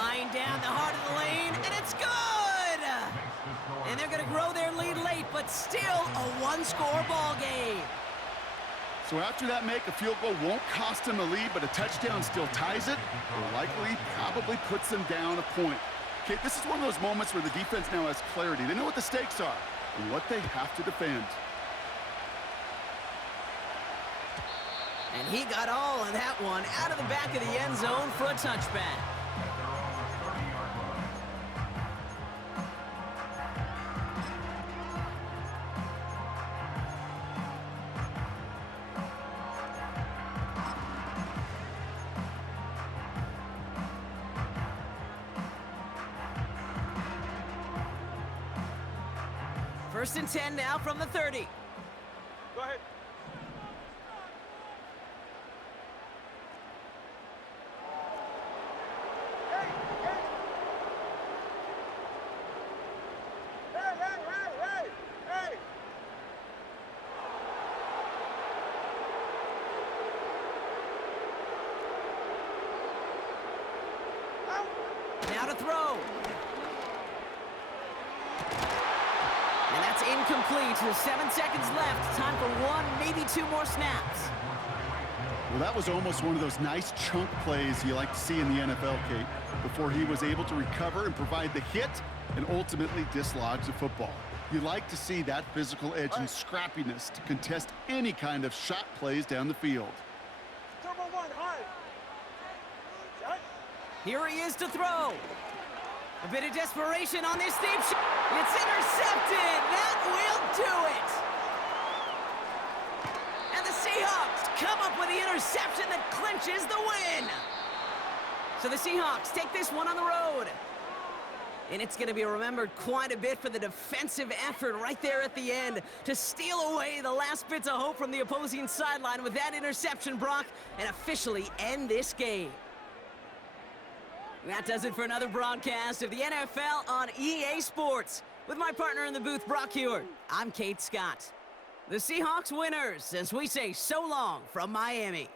Flying down the heart of the lane, and it's good! And they're going to grow their lead late, but still a one-score ball game. So after that make, a field goal won't cost them the lead, but a touchdown still ties it, or likely probably puts them down a point. Okay, this is one of those moments where the defense now has clarity. They know what the stakes are and what they have to defend. And he got all of that one out of the back of the end zone for a touchback. First and 10 now from the 30. Go ahead. Now to throw. And that's incomplete. 7 seconds left. Time for one, maybe two more snaps. Well, that was almost one of those nice chunk plays you like to see in the NFL, Kate, before he was able to recover and provide the hit and ultimately dislodge the football. You like to see that physical edge and scrappiness to contest any kind of shot plays down the field. Turbo one, hard. Here he is to throw. A bit of desperation on this deep shot. It's intercepted. That will do it. And the Seahawks come up with the interception that clinches the win. So the Seahawks take this one on the road. And it's going to be remembered quite a bit for the defensive effort right there at the end to steal away the last bits of hope from the opposing sideline with that interception, Brock, and officially end this game. That does it for another broadcast of the NFL on EA Sports. With my partner in the booth, Brock Hewitt, I'm Kate Scott. The Seahawks winners, as we say so long from Miami.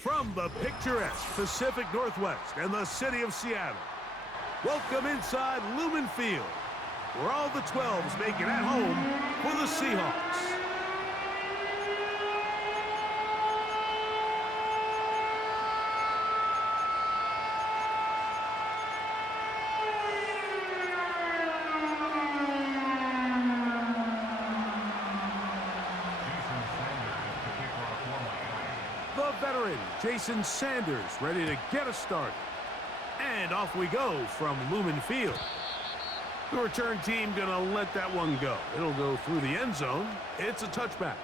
From the picturesque Pacific Northwest and the city of Seattle, welcome inside Lumen Field. where all the 12s make it at home for the Seahawks. The veteran, Jason Sanders, ready to get us started. And off we go from Lumen Field. The return team gonna let that one go. It'll go through the end zone. It's a touchback.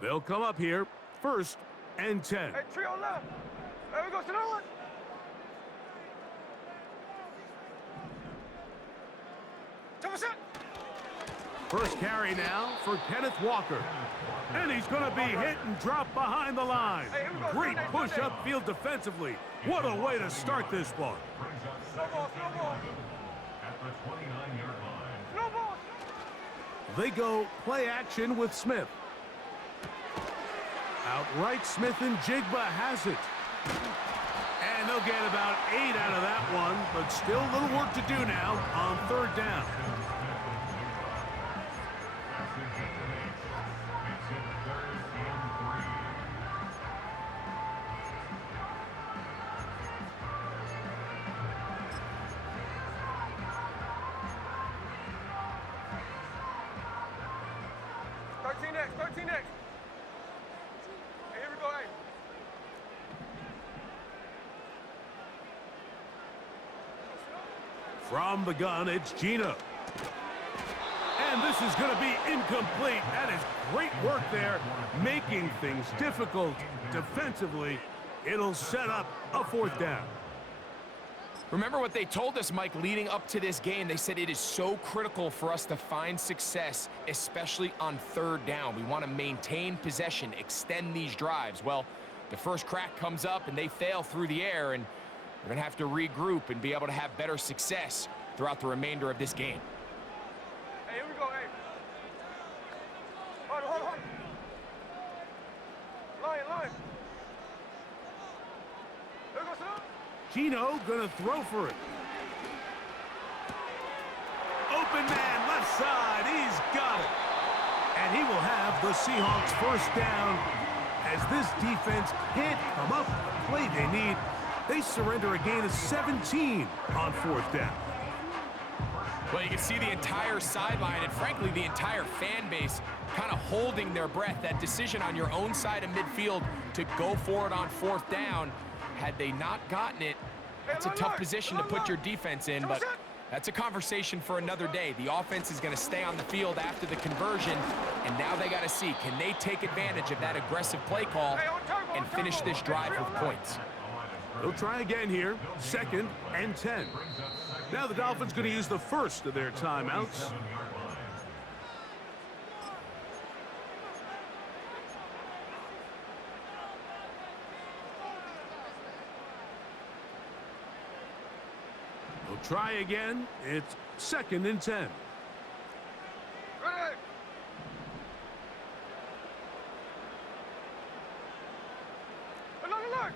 They'll come up here, 1st and 10. Hey, trio left. There we go, sit on. First carry now for Kenneth Walker. And he's going to be hit and dropped behind the line. Hey, here we go. Great push upfield defensively. What a way to start this one. Snowball. At the 29-yard line. Snowball. They go play action with Smith. Outright Smith and Jigba has it. And they'll get about 8 out of that one, but still a little work to do now on 3rd down. Next. Hey, here we go, hey. From the gun, it's Gino. And this is going to be incomplete. That is great work there, making things difficult defensively. It'll set up a 4th down. Remember what they told us, Mike, leading up to this game. They said it is so critical for us to find success, especially on 3rd down. We want to maintain possession, extend these drives. Well, the first crack comes up and they fail through the air, and we're going to have to regroup and be able to have better success throughout the remainder of this game. Hey, here we go, hey. Hold on. Line. There we go, son. Gino gonna throw for it. Open man, left side, he's got it. And he will have the Seahawks 1st down as this defense can't come up with the play they need. They surrender a gain of 17 on 4th down. Well, you can see the entire sideline and, frankly, the entire fan base kind of holding their breath. That decision on your own side of midfield to go for it on 4th down, had they not gotten it, it's a tough position to put your defense in, but that's a conversation for another day. The offense is going to stay on the field after the conversion, and now they got to see, can they take advantage of that aggressive play call and finish this drive with points? They'll try again here, 2nd and 10. Now the Dolphins going to use the first of their timeouts. They'll try again. It's 2nd and 10. Ready. Look.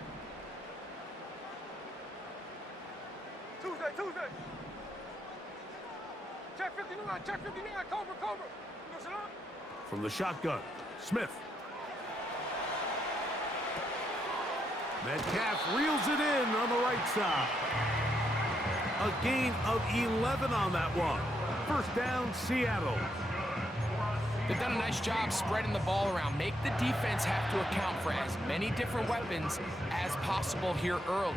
Tuesday. Check 59, Cobra. You know, sit up. From the shotgun, Smith. Metcalf reels it in on the right side. A gain of 11 on that one. 1st down, Seattle. They've done a nice job spreading the ball around. Make the defense have to account for as many different weapons as possible here early.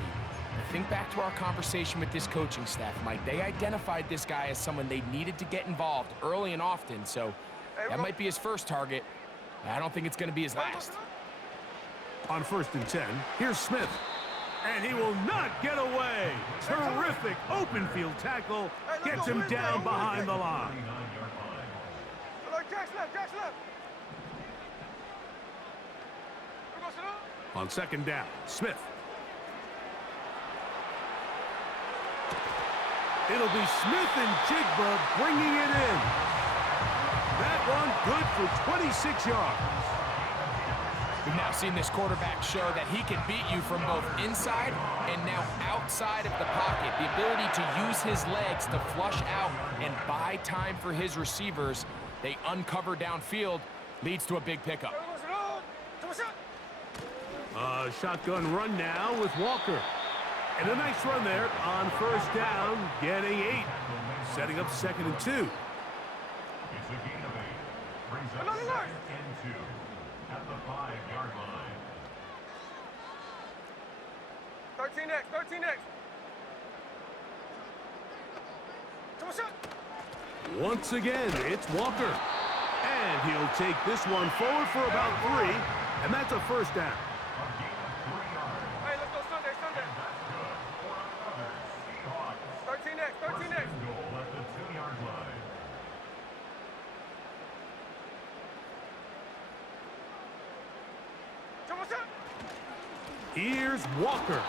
Think back to our conversation with this coaching staff, Mike. They identified this guy as someone they needed to get involved early and often, so that might be his first target. I don't think it's going to be his last. On 1st and 10, here's Smith. And he will not get away. Terrific open field tackle. Gets him down behind the line. Jack's left. On 2nd down, Smith. It'll be Smith and Jigba bringing it in. That one good for 26 yards. We've now seen this quarterback show that he can beat you from both inside and now outside of the pocket. The ability to use his legs to flush out and buy time for his receivers. They uncover downfield, leads to a big pickup. Shotgun run now with Walker. And a nice run there on 1st down, getting 8. Setting up 2nd and 2. It's a gain of 8. Brings up 2nd and 2 at the 5-yard line. 13X. Once again, it's Walker. And he'll take this one forward for about 3. And that's a 1st down. Hey, let's go Sunday. That's good. 13X. Goal at the 2-yard line. Here's Walker.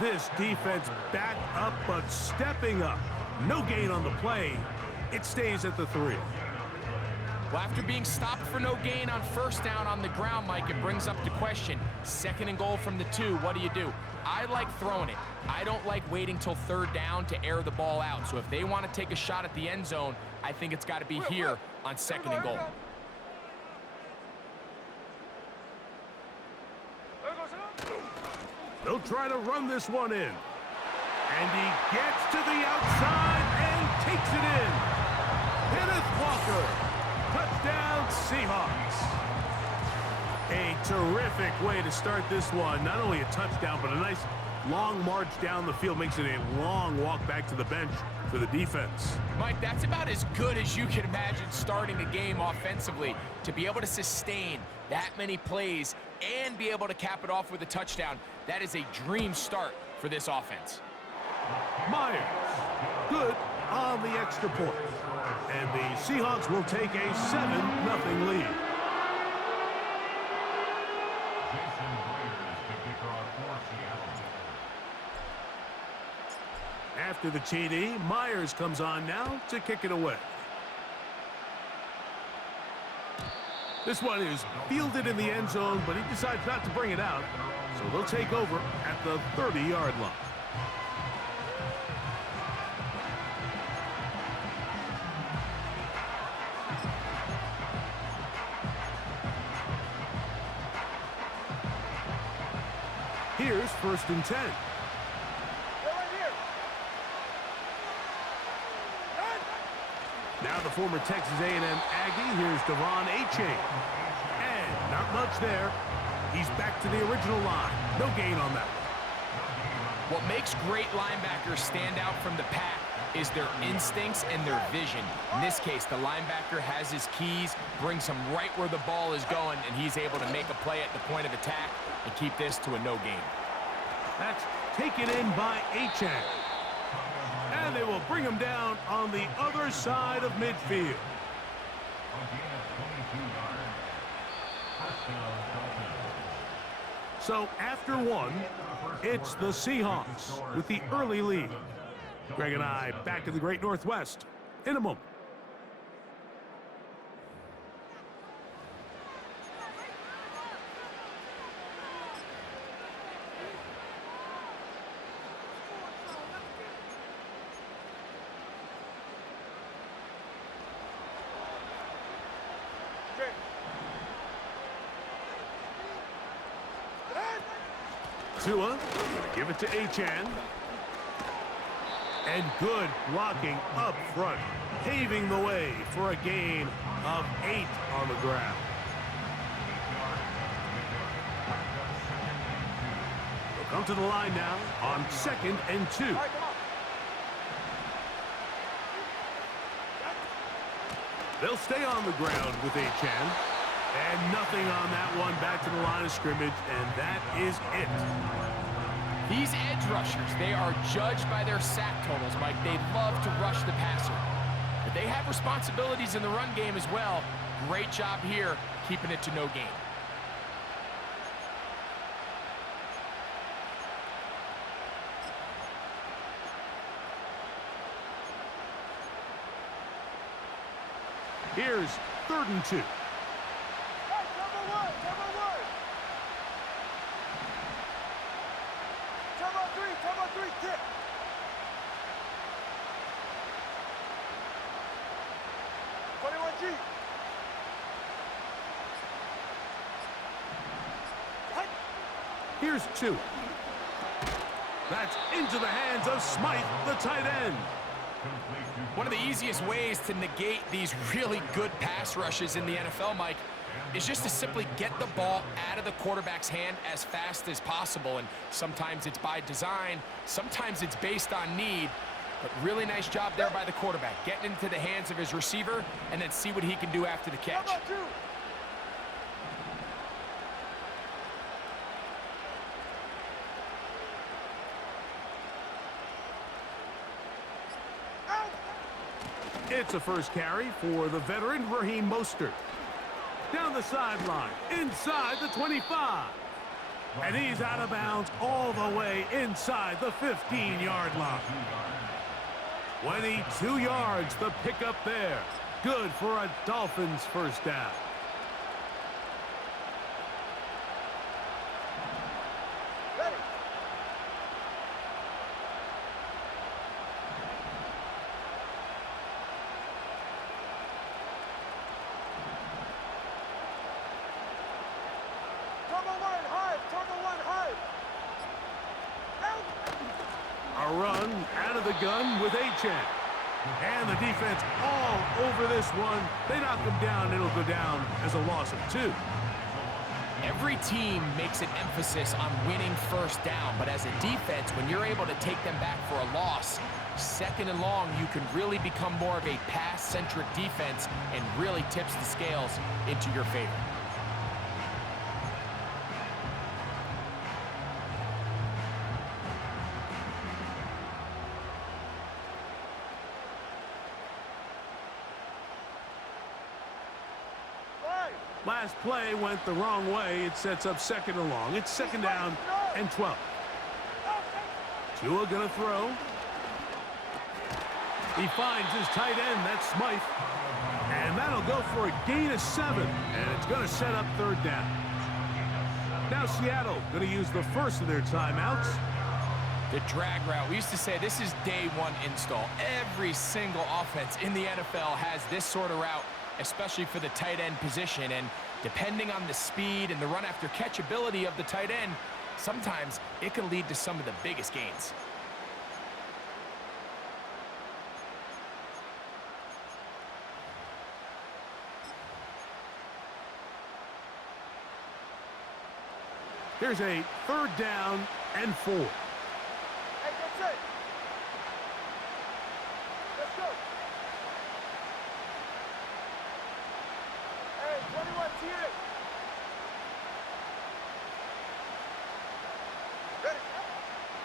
This defense back up, but stepping up. No gain on the play. It stays at the 3. Well, after being stopped for no gain on 1st down on the ground, Mike, it brings up the question. 2nd and goal from the 2, what do? I like throwing it. I don't like waiting till 3rd down to air the ball out. So if they want to take a shot at the end zone, I think it's got to be here on 2nd and goal. They'll try to run this one in. And he gets to the outside and takes it in. Kenneth Walker. Touchdown, Seahawks. A terrific way to start this one. Not only a touchdown, but a nice long march down the field. Makes it a long walk back to the bench for the defense. Mike, that's about as good as you can imagine starting a game offensively. To be able to sustain that many plays and be able to cap it off with a touchdown, that is a dream start for this offense. Myers, good on the extra point. And the Seahawks will take a 7-0 lead. Jason Myers, the kicker for Seattle. After the TD, Myers comes on now to kick it away. This one is fielded in the end zone, but he decides not to bring it out. So they'll take over at the 30-yard line. Here's 1st and 10. They're right here. Now the former Texas A&M Aggie. Here's Devon Achane. And not much there. He's back to the original line. No gain on that one. What makes great linebackers stand out from the pack is their instincts and their vision. In this case, the linebacker has his keys, brings him right where the ball is going, and he's able to make a play at the point of attack and keep this to a no gain. That's taken in by Achane. And they will bring him down on the other side of midfield. So after one, it's the Seahawks with the early lead. Greg and I back in the Great Northwest in a moment. Tua, gonna give it to Achane. And good blocking up front, paving the way for a gain of 8 on the ground. They'll come to the line now on 2nd and 2. They'll stay on the ground with Achane. And nothing on that one, back to the line of scrimmage, and that is it. These edge rushers, they are judged by their sack totals, Mike. They love to rush the passer. But they have responsibilities in the run game as well. Great job here, keeping it to no gain. Here's 3rd and 2. Kick. Here's 2. That's into the hands of Smythe, the tight end. One of the easiest ways to negate these really good pass rushes in the NFL, Mike, is just to simply get the ball out of the quarterback's hand as fast as possible. And sometimes it's by design, sometimes it's based on need. But really nice job there by the quarterback, getting into the hands of his receiver and then see what he can do after the catch. It's a first carry for the veteran Raheem Mostert. Down the sideline, inside the 25. And he's out of bounds all the way inside the 15-yard line. 22 yards, the pickup there. Good for a Dolphins first down. Ready. A run out of the gun with Achane. And the defense all over this one. They knock him down. It'll go down as a loss of 2. Every team makes an emphasis on winning first down, but as a defense, when you're able to take them back for a loss, 2nd and long, you can really become more of a pass-centric defense and really tips the scales into your favor. Last play went the wrong way. It sets up 2nd and long. It's 2nd down and 12. Tua gonna throw. He finds his tight end. That's Smythe. And that'll go for a gain of 7. And it's gonna set up 3rd down. Now Seattle gonna use the first of their timeouts. The drag route. We used to say this is day 1 install. Every single offense in the NFL has this sort of route, especially for the tight end position. And depending on the speed and the run after catch ability of the tight end, sometimes it can lead to some of the biggest gains. Here's a 3rd down and 4. Hey, that's it. Let's go. Hey, 21 TA. Ready.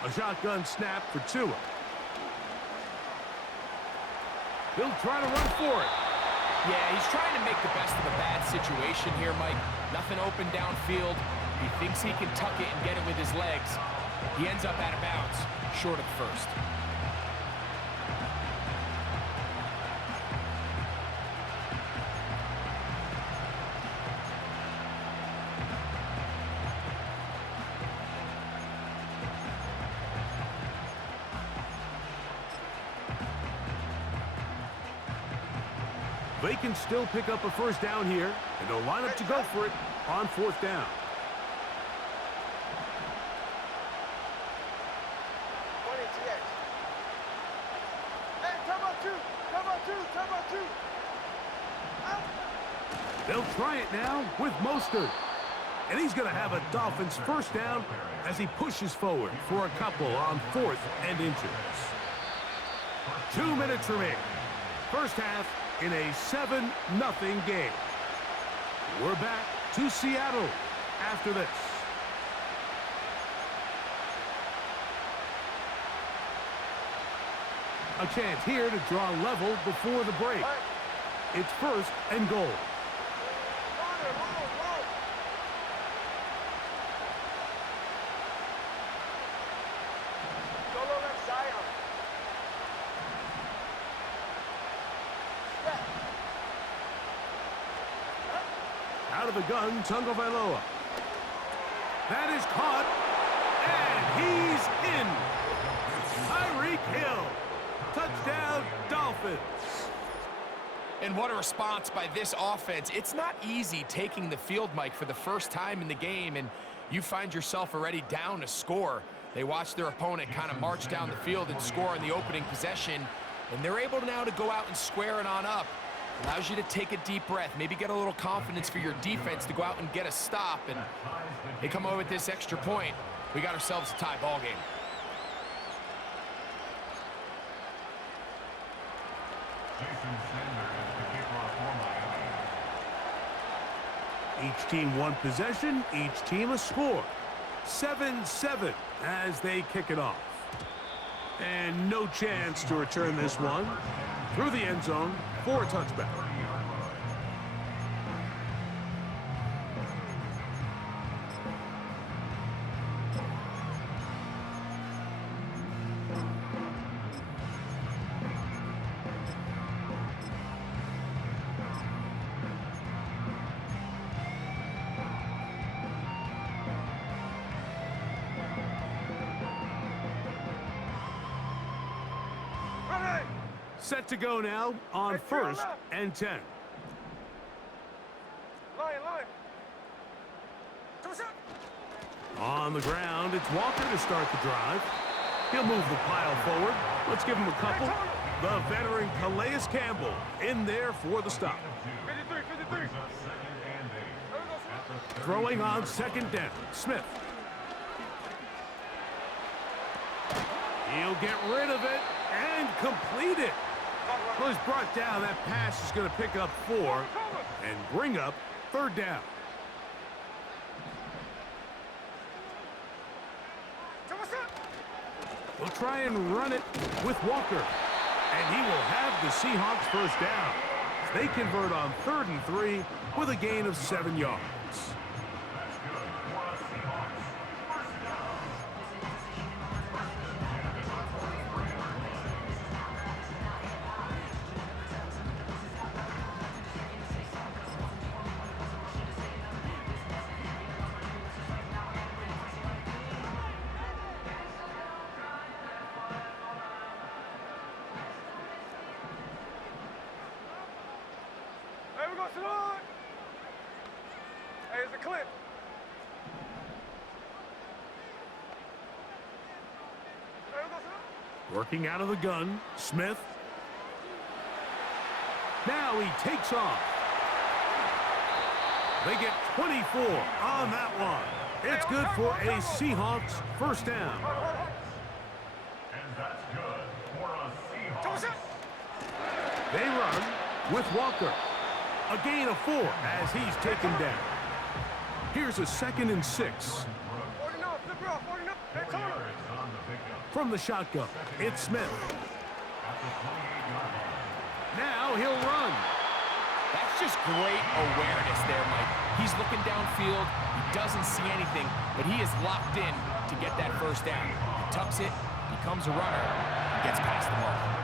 A shotgun snap for Tua. He'll try to run for it. Yeah, he's trying to make the best of a bad situation here, Mike. Nothing open downfield. He thinks he can tuck it and get it with his legs. He ends up out of bounds, short of the first. They can still pick up a 1st down here, and they'll line up to go for it on 4th down. 20 TX. Hey, come on, 2. Come on, 2. Come on, 2. Out. They'll try it now with Mostert. And he's going to have a Dolphins 1st down as he pushes forward for a couple on 4th and inches. 2 minutes remaining. First half in a 7-0 game. We're back to Seattle after this. A chance here to draw level before the break. It's 1st and goal. Out of the gun, Tagovailoa. That is caught, and he's in. Tyreek Hill. Touchdown, Dolphins. And what a response by this offense. It's not easy taking the field, Mike, for the first time in the game, and you find yourself already down a score. They watch their opponent kind of march down the field and score in the opening possession, and they're able now to go out and square it on up. Allows you to take a deep breath, maybe get a little confidence for your defense to go out and get a stop, and they come away with this extra point. We got ourselves a tie ball game. Jason Sanders, the kickoff for Miami. Each team one possession, each team a score. 7-7 as they kick it off. And no chance to return this one through the end zone for a touchback. Set to go now on 1st and 10. Line. On the ground, it's Walker to start the drive. He'll move the pile forward. Let's give him a couple. The veteran Calais Campbell in there for the stop. 53. Throwing on 2nd down, Smith. He'll get rid of it and complete it. Well, he's brought down. That pass is going to pick up 4 and bring up 3rd down. We'll try and run it with Walker. And he will have the Seahawks 1st down. They convert on 3rd and 3 with a gain of 7 yards. Hey, it's a clip. Working out of the gun, Smith. Now he takes off. They get 24 on that one. It's good for a Seahawks first down. And that's good for a Seahawks. They run with Walker. A gain of 4 as he's taken down. Here's a 2nd and 6. From the shotgun, it's Smith. Now he'll run. That's just great awareness there, Mike. He's looking downfield. He doesn't see anything, but he is locked in to get that first down. He tucks it, becomes a runner, and gets past the mark.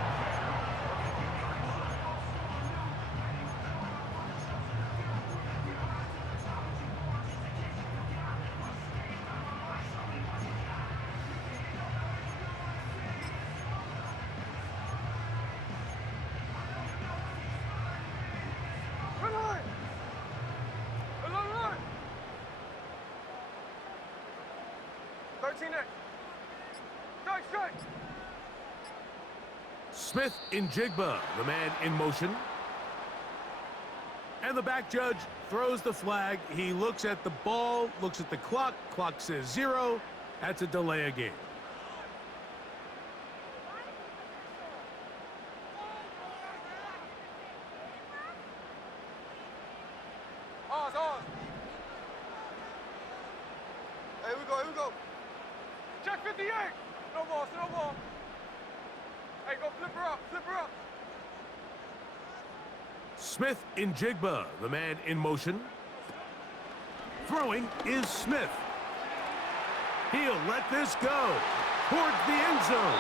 Smith in Jigba, the man in motion. And the back judge throws the flag. He looks at the ball, looks at the clock. Clock says 0. That's a delay of game. Ours. Here we go. Check 58. No ball. Hey, go flip her up. Smith in Jigba, the man in motion. Throwing is Smith. He'll let this go towards the end zone.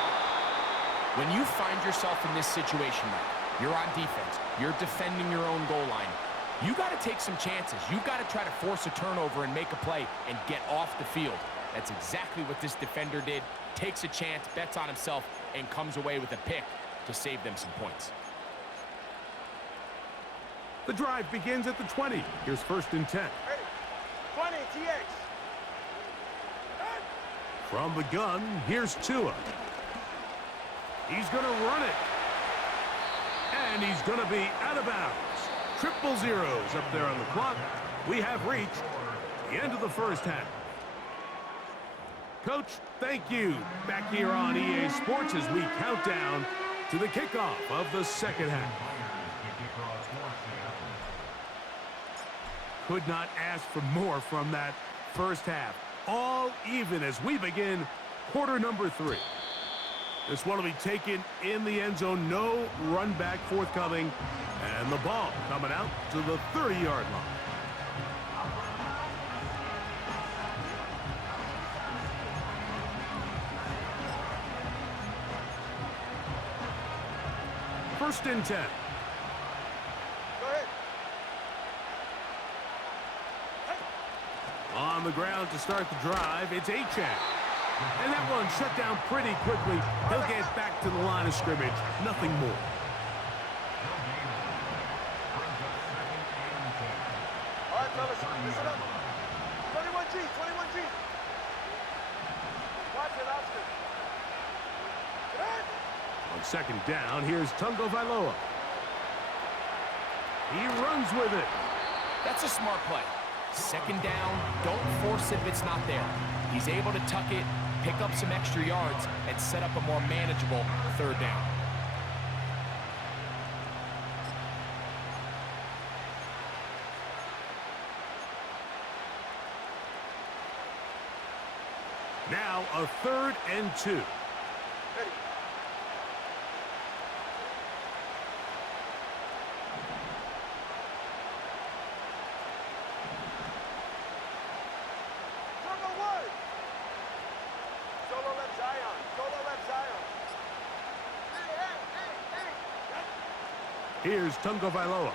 When you find yourself in this situation, Mike, you're on defense, you're defending your own goal line, you got to take some chances. You got to try to force a turnover and make a play and get off the field. That's exactly what this defender did. Takes a chance, bets on himself, and comes away with a pick to save them some points. The drive begins at the 20. Here's 1st and 10. 20, TX. From the gun, here's Tua. He's going to run it. And he's going to be out of bounds. Triple zeros up there on the clock. We have reached the end of the first half. Coach, thank you. Back here on EA Sports as we count down to the kickoff of the second half. Could not ask for more from that first half. All even as we begin quarter number 3. This one will be taken in the end zone. No run back forthcoming. And the ball coming out to the 30-yard line. First and 10. Go ahead. On the ground to start the drive, it's Achane. And that one shut down pretty quickly. He'll get back to the line of scrimmage. Nothing more. All right, fellas, listen up. 21G. Watch it, Oscar. Get ahead. On second down, here's Tungo Vailoa. He runs with it. That's a smart play. Second down, don't force it if it's not there. He's able to tuck it, pick up some extra yards, and set up a more manageable third down. Now a 3rd and 2. Ready. Solo left Zion. Hey. Here's Tungo Vailoa.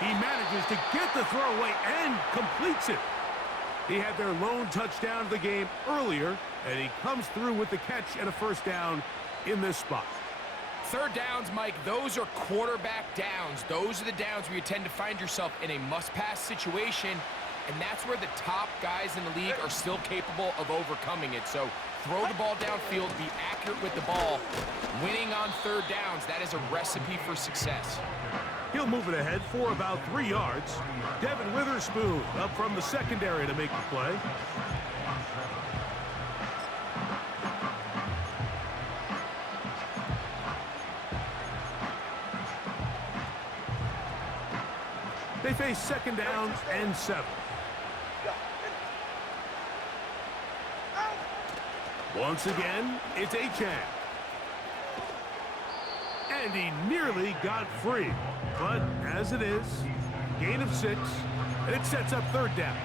He manages to get the throw away and completes it. He had their lone touchdown of the game earlier, and he comes through with the catch and a first down in this spot. Third downs, Mike, those are quarterback downs. Those are the downs where you tend to find yourself in a must-pass situation, and that's where the top guys in the league are still capable of overcoming it. So throw the ball downfield, be accurate with the ball. Winning on third downs, that is a recipe for success. He'll move it ahead for about 3 yards. Devin Witherspoon up from the secondary to make the play. They face second down and 7. Once again, it's Achane. And he nearly got free. But as it is, gain of 6, and it sets up third down.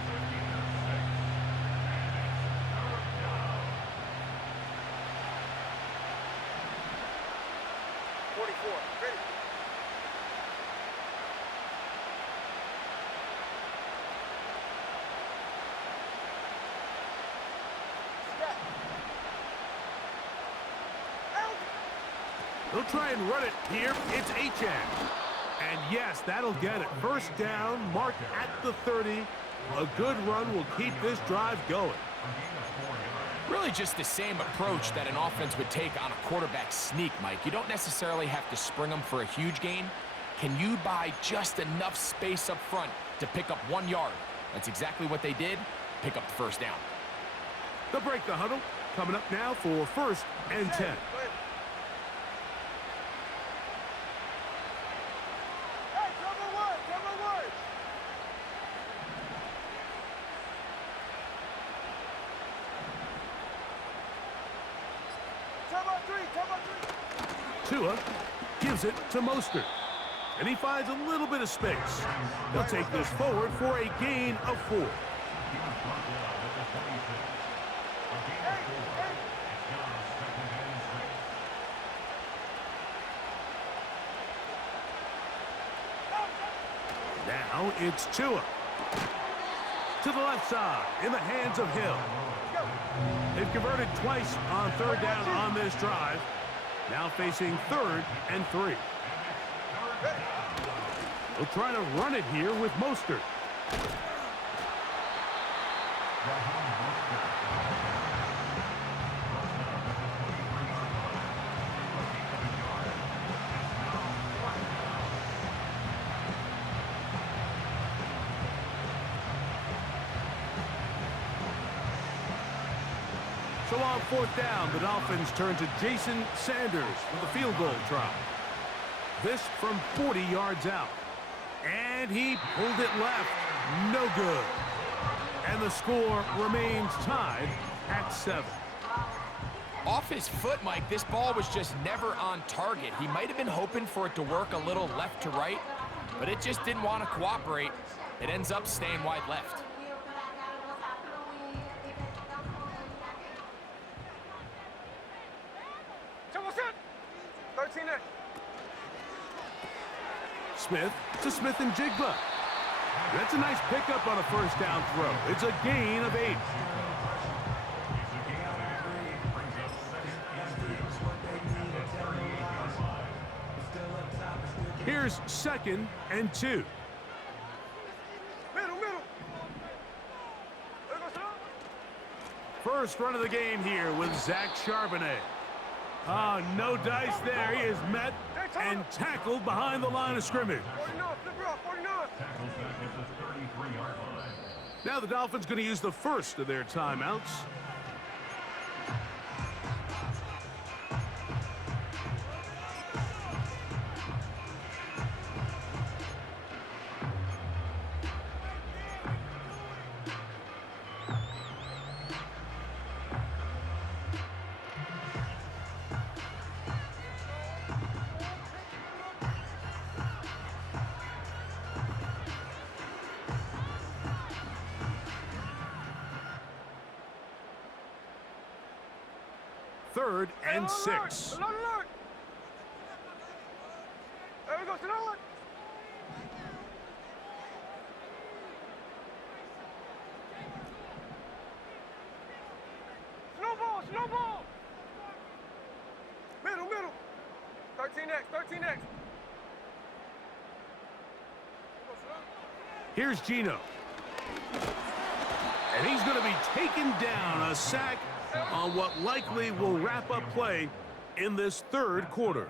They'll try and run it here. It's Achane. And yes, that'll get it. First down, marked at the 30. A good run will keep this drive going. Really just the same approach that an offense would take on a quarterback sneak, Mike. You don't necessarily have to spring them for a huge gain. Can you buy just enough space up front to pick up 1 yard? That's exactly what they did. Pick up the first down. They'll break the huddle. Coming up now for first and 10. Tua gives it to Mostert. And he finds a little bit of space. They'll take this forward for a gain of 4. Now it's Tua. To the left side, in the hands of Hill. They've converted twice on third down on this drive. Now facing third and 3. They'll try to run it here with Mostert. So on fourth down, the Dolphins turn to Jason Sanders with a field goal try. This from 40 yards out. And he pulled it left. No good. And the score remains tied at 7. Off his foot, Mike, this ball was just never on target. He might have been hoping for it to work a little left to right, but it just didn't want to cooperate. It ends up staying wide left. Smith to Smith and Jigba. That's a nice pickup on a first down throw. It's a gain of 8. Here's second and 2. First run of the game here with Zach Charbonnet. Ah, no dice there. He is met and tackled behind the line of scrimmage. Now the Dolphins going to use the first of their timeouts. Third and 6. Snowball! Middle. 13X. Here's Gino. And he's going to be taken down, a sack on what likely will wrap up play in this third quarter.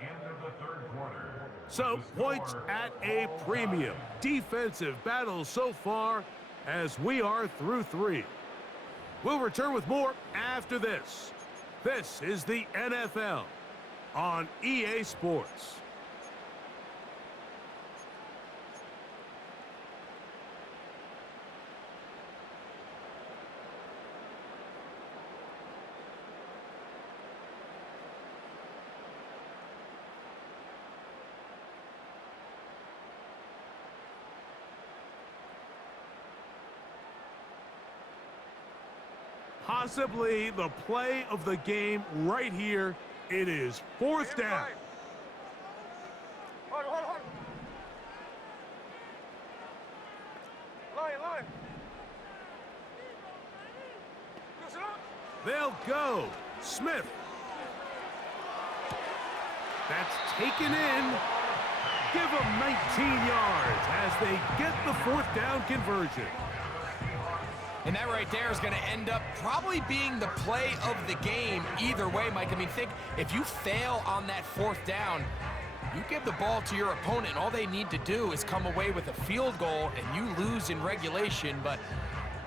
So, points at a premium. Defensive battle so far as we are through 3. We'll return with more after this. This is the NFL on EA Sports. Possibly the play of the game right here. It is 4th down. Hold. Line. Listen up. They'll go. Smith. That's taken in. Give them 19 yards as they get the 4th down conversion. And that right there is going to end up probably being the play of the game either way, Mike. I mean, think if you fail on that 4th down, you give the ball to your opponent, and all they need to do is come away with a field goal, and you lose in regulation. But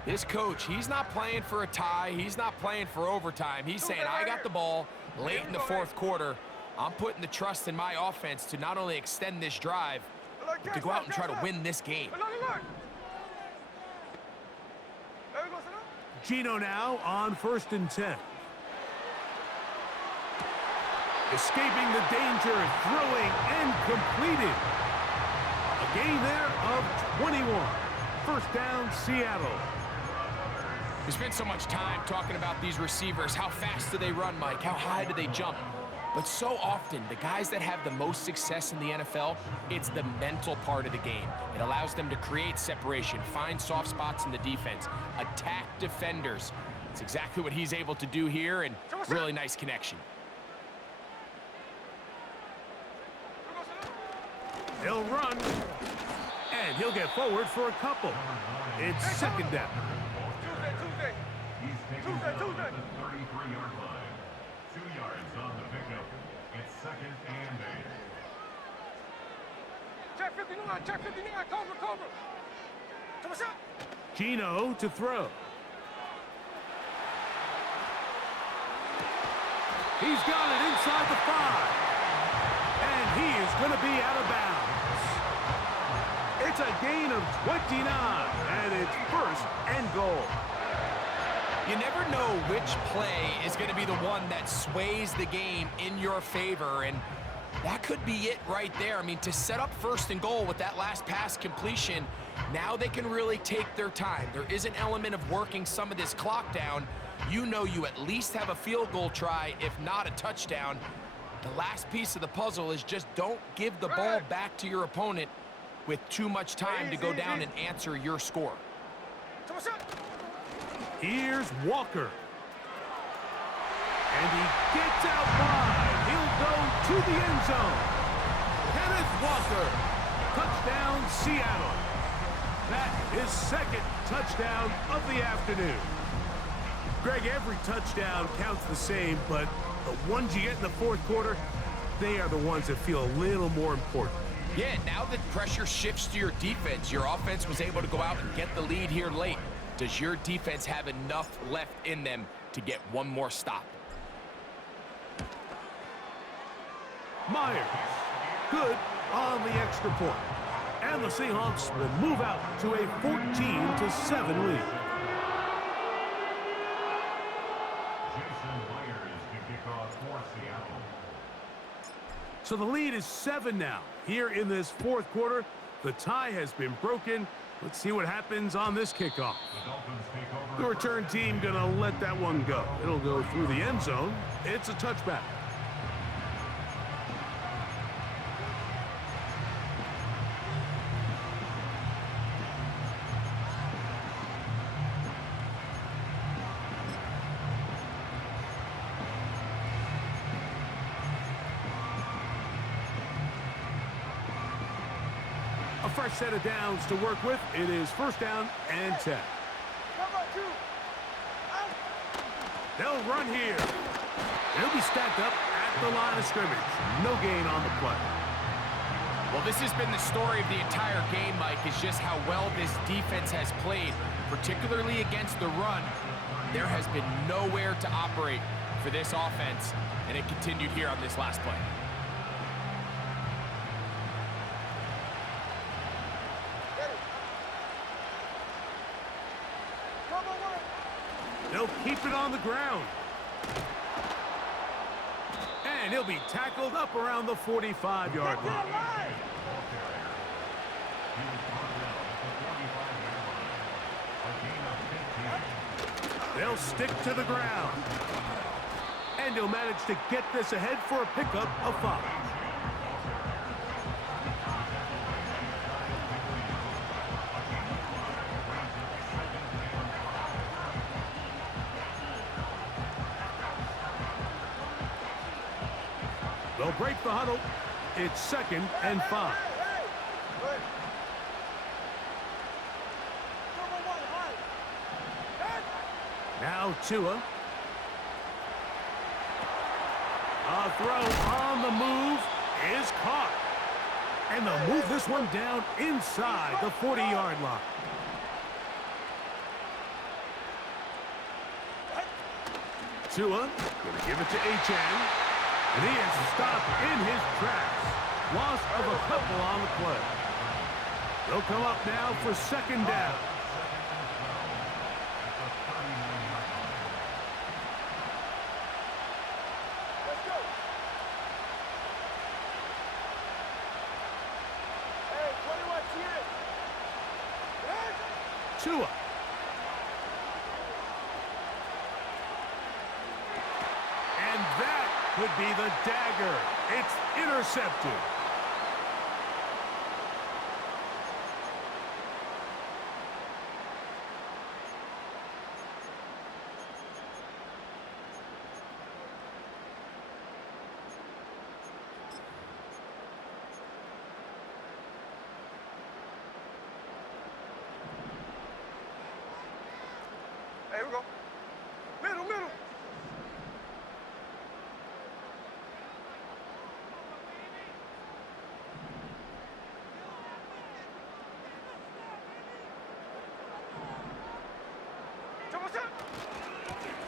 this coach, he's not playing for a tie. He's not playing for overtime. He's saying, I got the ball late in the 4th quarter. I'm putting the trust in my offense to not only extend this drive, but to go out and try to win this game. Gino now on 1st and 10. Escaping the danger, throwing and completing. A gain there of 21. 1st down, Seattle. We spent so much time talking about these receivers. How fast do they run, Mike? How high do they jump? But so often, the guys that have the most success in the NFL, it's the mental part of the game. It allows them to create separation, find soft spots in the defense, attack defenders. It's exactly what he's able to do here, and really nice connection. He'll run, and he'll get forward for a couple. It's 2nd down. Tuesday. 33-yard line. 2 yards on the pickup. It's 2nd and 8. Check 59, Cobra. Gino to throw. He's got it inside the 5. And he is going to be out of bounds. It's a gain of 29, and it's 1st and goal. You never know which play is going to be the one that sways the game in your favor, and that could be it right there. I mean, to set up 1st and goal with that last pass completion, now they can really take their time. There is an element of working some of this clock down. You know you at least have a field goal try, if not a touchdown. The last piece of the puzzle is just don't give the ball back to your opponent with too much time to go down and answer your score. Here's Walker. And he gets out wide. He'll go to the end zone. Kenneth Walker. Touchdown, Seattle. That is 2nd touchdown of the afternoon. Greg, every touchdown counts the same, but the ones you get in the 4th quarter, they are the ones that feel a little more important. Yeah, now that pressure shifts to your defense, your offense was able to go out and get the lead here late. Does your defense have enough left in them to get one more stop? Myers, good on the extra point. And the Seahawks will move out to a 14-7 lead. Jason Myers to kick off for Seattle. So the lead is 7 now. Here in this 4th quarter, the tie has been broken. Let's see what happens on this kickoff. The return team gonna let that one go. It'll go through the end zone. It's a touchback. A fresh set of downs to work with. It is first down and 10. They'll run here. They'll be stacked up at the line of scrimmage. No gain on the play. Well, this has been the story of the entire game, Mike, is just how well this defense has played, particularly against the run. There has been nowhere to operate for this offense, and it continued here on this last play. They'll keep it on the ground. And he'll be tackled up around the 45-yard line. They'll stick to the ground. And he'll manage to get this ahead for a pickup of 5. They'll break the huddle. It's 2nd and 5. Now Tua. A throw on the move is caught. And they'll move this one down inside the 40-yard line. Tua gonna give it to Achane. And he is stopped in his tracks. Loss of a couple on the play. They'll come up now for 2nd down. Let's go. Hey, 21, Tua. And that could be the dagger. It's intercepted. Hey, here we go. Middle, middle.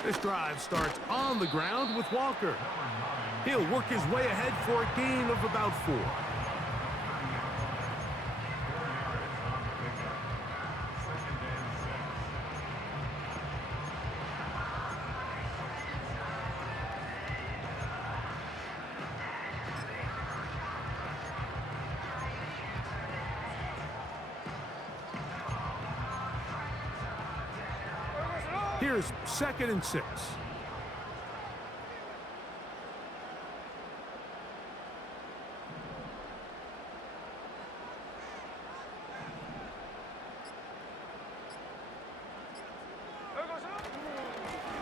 This drive starts on the ground with Walker. He'll work his way ahead for a gain of about 4. Here's 2nd and 6.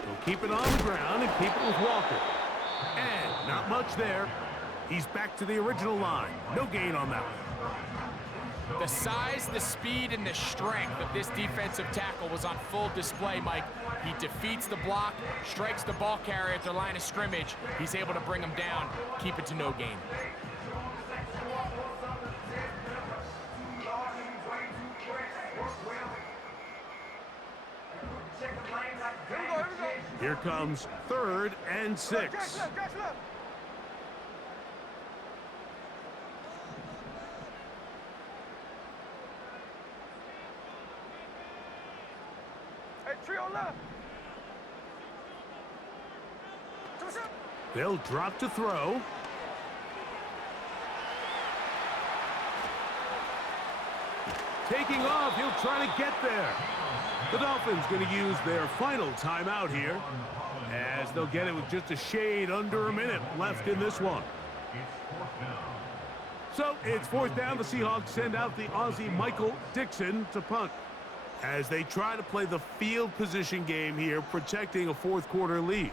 He'll keep it on the ground and keep it with Walker. And not much there. He's back to the original line. No gain on that one. The size, the speed, and the strength of this defensive tackle was on full display, Mike. He defeats the block, strikes the ball carrier at their line of scrimmage. He's able to bring him down, keep it to no gain. Here comes 3rd and 6. Catch left, catch left. Hey, trio left. They'll drop to throw. Taking off, he'll try to get there. The Dolphins going to use their final timeout here, as they'll get it with just a shade under a minute left in this one. So it's 4th down. The Seahawks send out the Aussie Michael Dixon to punt, as they try to play the field position game here, protecting a 4th quarter lead.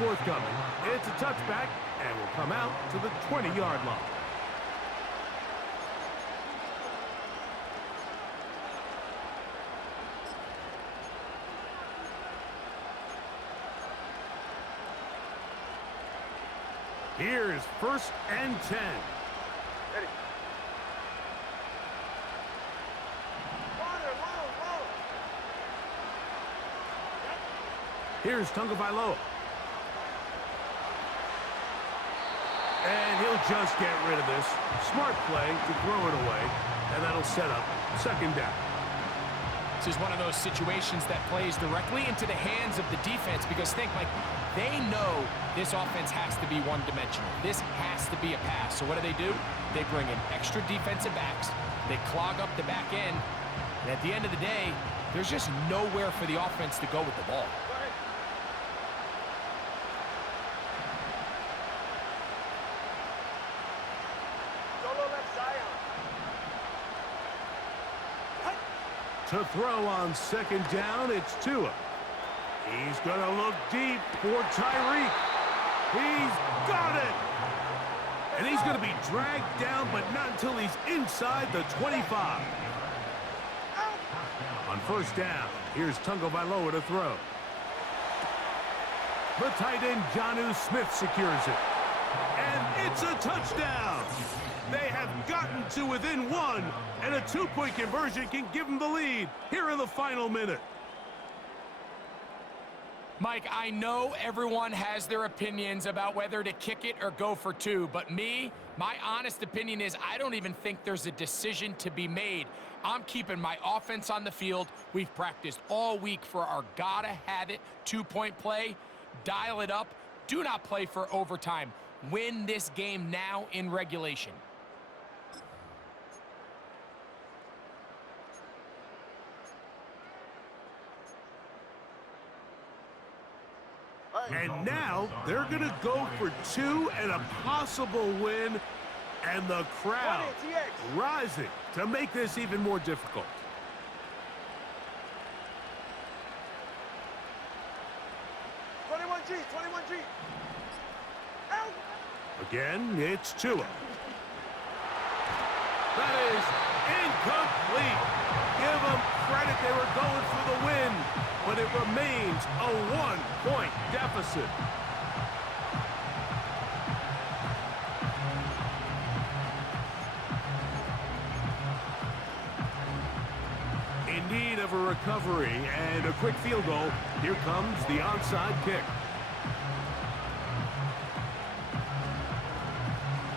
forthcoming. It's a touchback and will come out to the 20-yard line. Here's 1st and 10. Ready. Here's Tagovailoa. And he'll just get rid of this. Smart play to throw it away, and that'll set up 2nd down. This is one of those situations that plays directly into the hands of the defense because think, Mike, they know this offense has to be one-dimensional. This has to be a pass. So what do? They bring in extra defensive backs. They clog up the back end. And at the end of the day, there's just nowhere for the offense to go with the ball. To throw on 2nd down, it's Tua. He's going to look deep for Tyreek. He's got it. And he's going to be dragged down, but not until he's inside the 25. On 1st down, here's Tagovailoa to throw. The tight end, Jonnu Smith, secures it. And it's a touchdown. They have gotten to within 1, and a 2-point conversion can give them the lead here in the final minute. Mike, I know everyone has their opinions about whether to kick it or go for 2, but my honest opinion is I don't even think there's a decision to be made. I'm keeping my offense on the field. We've practiced all week for our gotta-have-it 2-point play. Dial it up. Do not play for overtime. Win this game now in regulation. And now they're going to go for 2 and a possible win, and the crowd rising to make this even more difficult. Again, it's Tua. That is incomplete. Give them credit, they were going for the win, but it remains a 1-point deficit. In need of a recovery and a quick field goal, here comes the onside kick.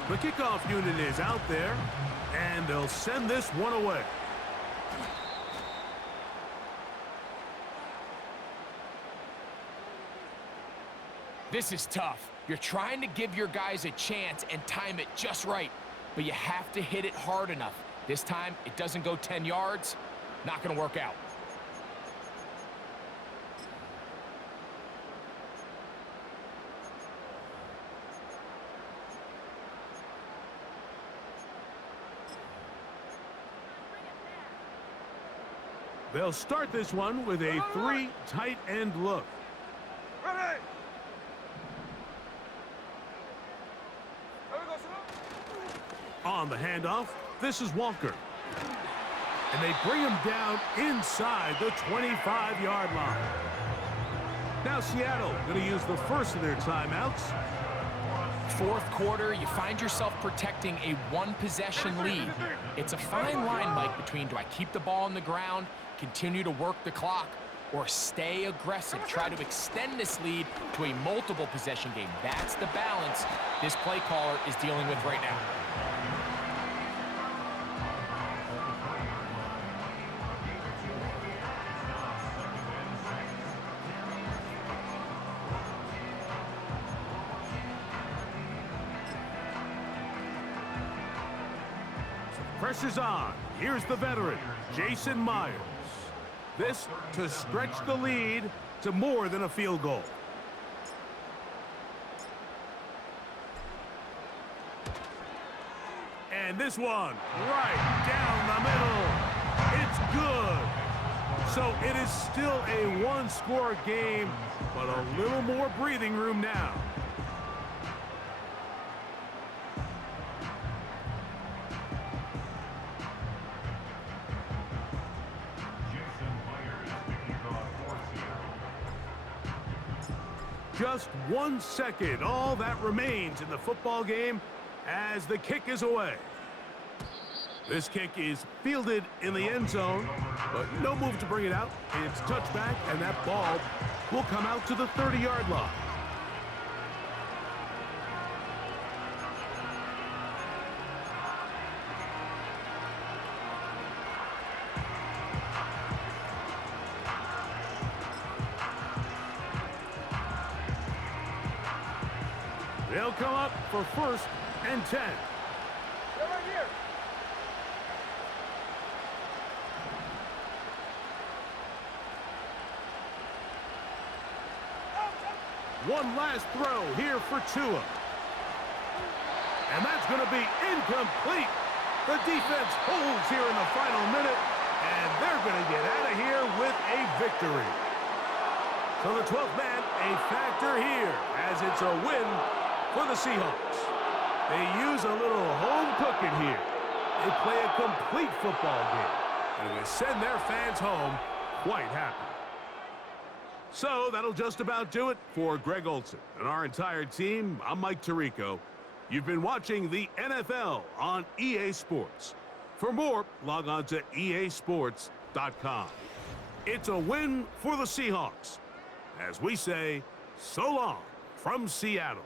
The kickoff unit is out there, and they'll send this one away. This is tough. You're trying to give your guys a chance and time it just right, but you have to hit it hard enough. This time, it doesn't go 10 yards. Not going to work out. They'll start this one with a 3 tight end look. Ready. On the handoff, this is Walker. And they bring him down inside the 25-yard line. Now Seattle going to use the first of their timeouts. 4th quarter, you find yourself protecting a 1-possession lead. It's a fine line, Mike, between do I keep the ball on the ground, continue to work the clock, or stay aggressive, try to extend this lead to a multiple possession game. That's the balance this play caller is dealing with right now. Pressure's on. Here's the veteran, Jason Myers. This to stretch the lead to more than a field goal. And this one right down the middle. It's good. So it is still a one-score game, but a little more breathing room now. Just 1 second, all that remains in the football game as the kick is away. This kick is fielded in the end zone, but no move to bring it out. It's touchback, and that ball will come out to the 30-yard line. They'll come up for 1st and 10. They're right here. One last throw here for Tua. And that's going to be incomplete. The defense holds here in the final minute, and they're going to get out of here with a victory. So the 12th man, a factor here, as it's a win for the Seahawks. They use a little home cooking here. They play a complete football game, and they send their fans home quite happy. So that'll just about do it for Greg Olsen and our entire team. I'm Mike Tirico. You've been watching the NFL on EA Sports. For more, log on to easports.com. It's a win for the Seahawks. As we say, so long from Seattle.